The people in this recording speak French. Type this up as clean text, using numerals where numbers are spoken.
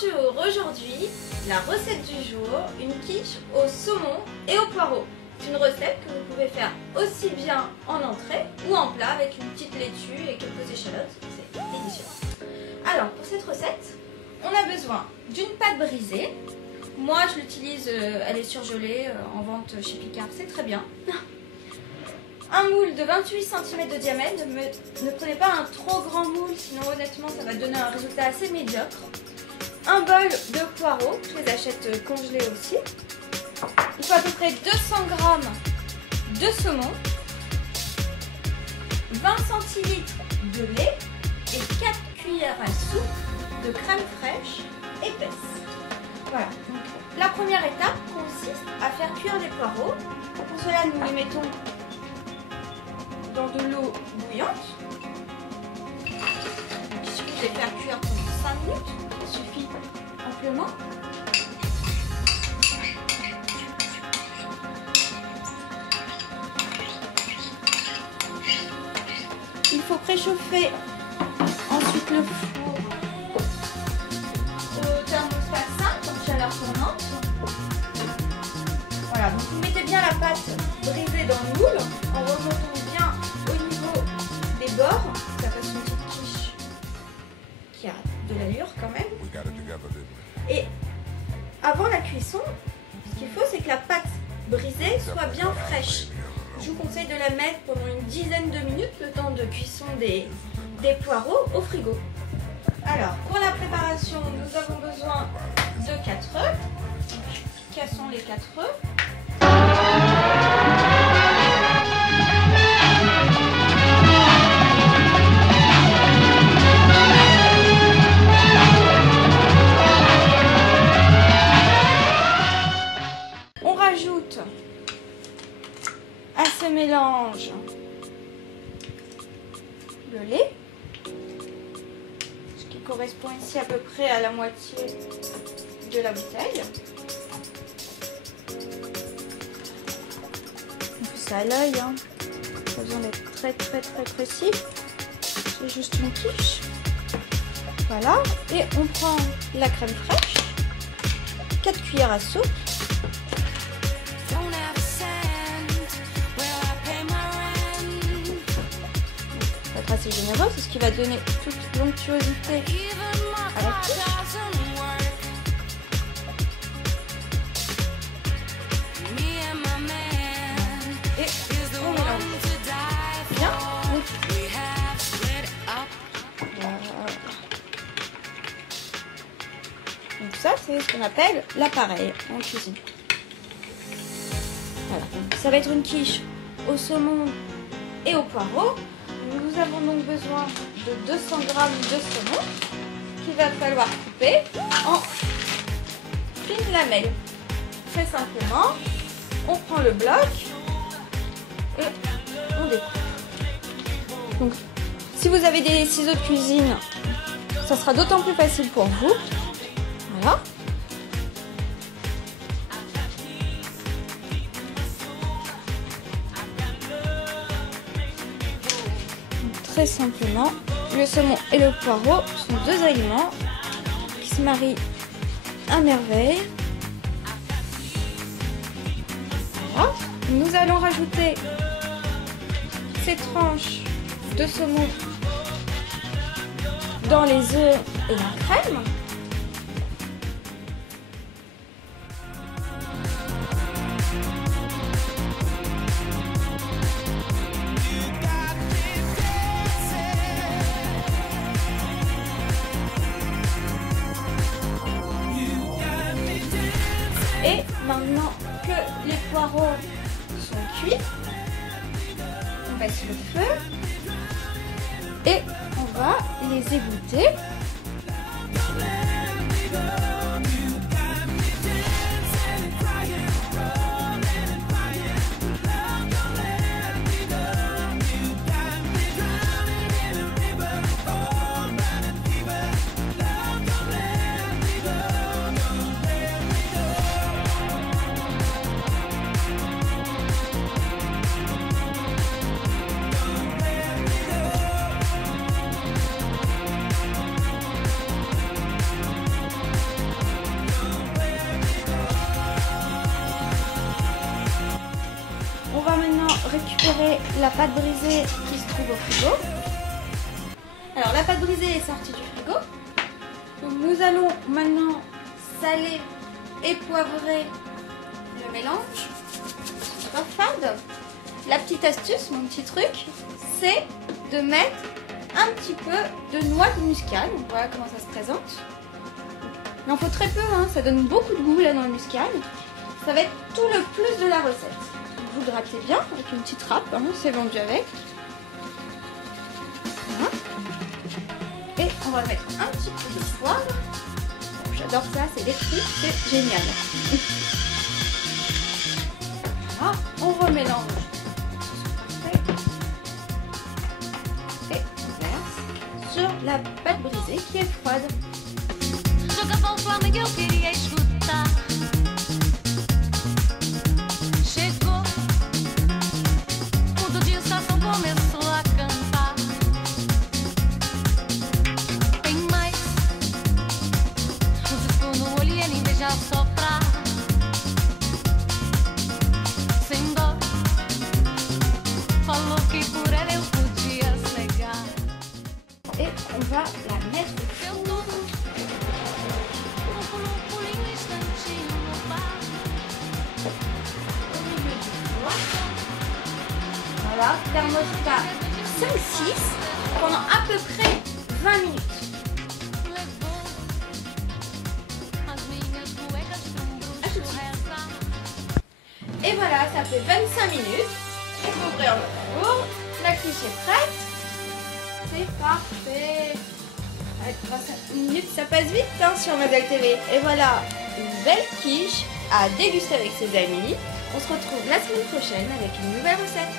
Bonjour, aujourd'hui, la recette du jour, une quiche au saumon et au poireau. C'est une recette que vous pouvez faire aussi bien en entrée ou en plat avec une petite laitue et quelques échalotes, c'est délicieux. Alors pour cette recette, on a besoin d'une pâte brisée. Moi je l'utilise, elle est surgelée en vente chez Picard, c'est très bien. Un moule de 28 cm de diamètre, ne prenez pas un trop grand moule, sinon honnêtement ça va donner un résultat assez médiocre. Un bol de poireaux, je les achète congelés aussi. Il faut à peu près 200 g de saumon, 20 cl de lait et 4 cuillères à soupe de crème fraîche épaisse. Voilà, donc la première étape consiste à faire cuire les poireaux. Pour cela, nous les mettons dans de l'eau bouillante. Il suffit de les faire cuire pendant 5 minutes, ça suffit amplement. Il faut préchauffer ensuite le four au thermostat 5 en chaleur tournante. Voilà, donc vous mettez bien la pâte brisée dans le moule en remontant bien au niveau des bords. Ça fasse une petite quiche qui a de l'allure quand même. Et avant la cuisson, ce qu'il faut c'est que la pâte brisée soit bien fraîche. Je vous conseille de la mettre pendant une dizaine de minutes, le temps de cuisson des poireaux au frigo. Alors, pour la préparation, nous avons besoin de 4 œufs. Cassons les 4 œufs. On rajoute à ce mélange le lait, ce qui correspond ici à peu près à la moitié de la bouteille. On fait ça à l'œil, hein. Pas besoin d'être très précis. C'est juste une quiche. Voilà, et on prend la crème fraîche, 4 cuillères à soupe. Assez généreux, c'est ce qui va donner toute l'onctuosité à la quiche. Et on mélange bien. Donc ça, c'est ce qu'on appelle l'appareil en cuisine. Voilà. Donc, ça va être une quiche au saumon et au poireau. Nous avons donc besoin de 200 g de saumon qu'il va falloir couper en fines lamelles. Très simplement, on prend le bloc et on découpe. Donc, si vous avez des ciseaux de cuisine, ça sera d'autant plus facile pour vous. Voilà. Très simplement, le saumon et le poireau sont deux aliments qui se marient à merveille. Voilà. Nous allons rajouter ces tranches de saumon dans les œufs et la crème. Et maintenant que les poireaux sont cuits, on baisse le feu et on va les égoutter. récupérer la pâte brisée qui se trouve au frigo. Alors la pâte brisée est sortie du frigo. Donc nous allons maintenant saler et poivrer le mélange. C'est pas fade. La petite astuce, mon petit truc, c'est de mettre un petit peu de noix de muscade. Voilà comment ça se présente. Il en faut très peu, hein, ça donne beaucoup de goût là dans le muscade. Ça va être tout le plus de la recette. Vous grattez bien avec une petite râpe, hein, c'est vendu avec. Voilà. Et on va mettre un petit peu de poivre. Bon, j'adore ça, c'est électrique, c'est génial. Voilà, on remélange. Et on verse sur la pâte brisée qui est froide. Jogava o Flamengo, eu queria escutar. Chegou, o Dudinho Sassão começou a cantar. Tem mais, um cisco no olho e ele inveja soprar. Sem dó, falou que por ela eu podia cegar. Et on va la mettre au Eu four. tô pulinho instantinho no bar. Voilà, thermostat 5-6 pendant à peu près 20 minutes. Levou as minhas cuecas pra bruxo rezar. Et voilà, ça fait 25 minutes. On peut ouvrir le four. La quiche est prête. C'est parfait. Avec 25 minutes, ça passe vite hein, sur Modèle TV. Et voilà, une belle quiche à déguster avec ses amis. On se retrouve la semaine prochaine avec une nouvelle recette.